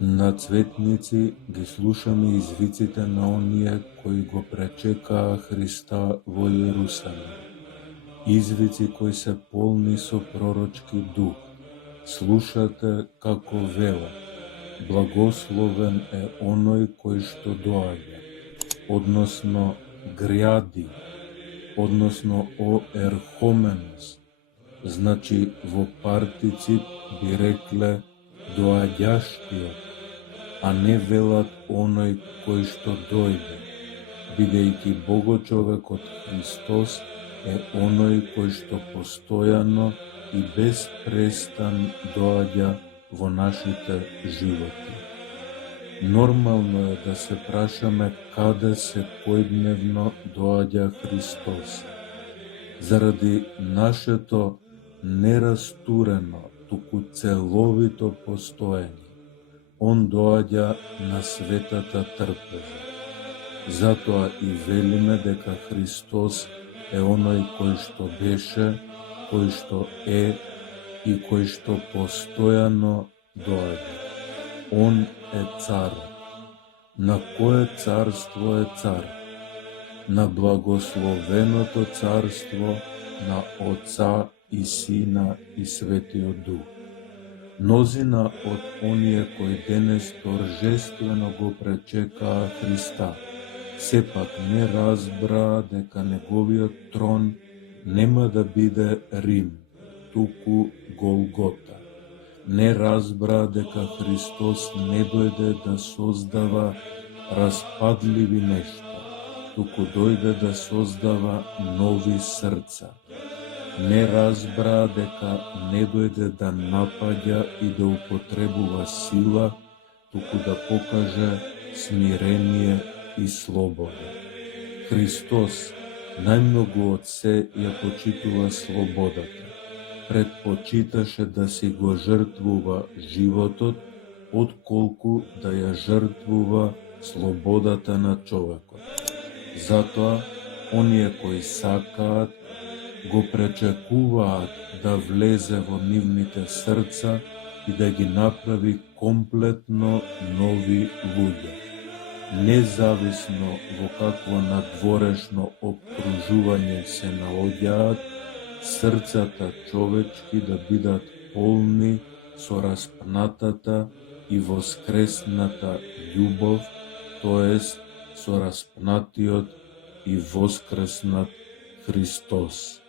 На цветници ги слушаме извиците на оние кои го пречекаа Христа во Јерусалим. Извици кои се полни со пророчки дух. Слушате како велат: благословен е оној кој што доаѓа, односно грјади, односно о Ерхоменос, значи во партицип би рекле доаѓаштиот, а не велат оној кој што дојде, бидејќи Богочовекот Христос е оној кој што постојано и без престан доаѓа во нашите животи. Нормално е да се прашаме каде секојдневно доаѓа Христос. Заради нашето нерастурено, туку целовито постоење, Он доаѓа на светата трпеза. Затоа и велиме дека Христос е оној кој што беше, кој што е и кој што постојано доаѓа. Он е царот. На кое царство е цар? На благословеното царство на Отца и Сина и Светиот Дух. Мнозина од оние кои денес торжествено го пречекаа Христа, сепак не разбраа дека неговиот трон нема да биде Рим, туку Голгота. Не разбраа дека Христос не дојде да создава распадливи нешта, туку дојде да создава нови срца. Не разбраа дека не дојде да напаѓа и да употребува сила, туку да покаже смирение и слобода. Христос најмногу од се ја почитува слободата. Предпочиташе да си го жртвува животот, отколку да ја жртвува слободата на човекот. Затоа, оние кои сакаат, го пречекуваат да влезе во нивните срца и да ги направи комплетно нови луѓе. Независно во какво надворешно обкружување се наоѓаат, срцата човечки да бидат полни со распнатата и воскресната љубов, тоест со распнатиот и воскреснат Христос.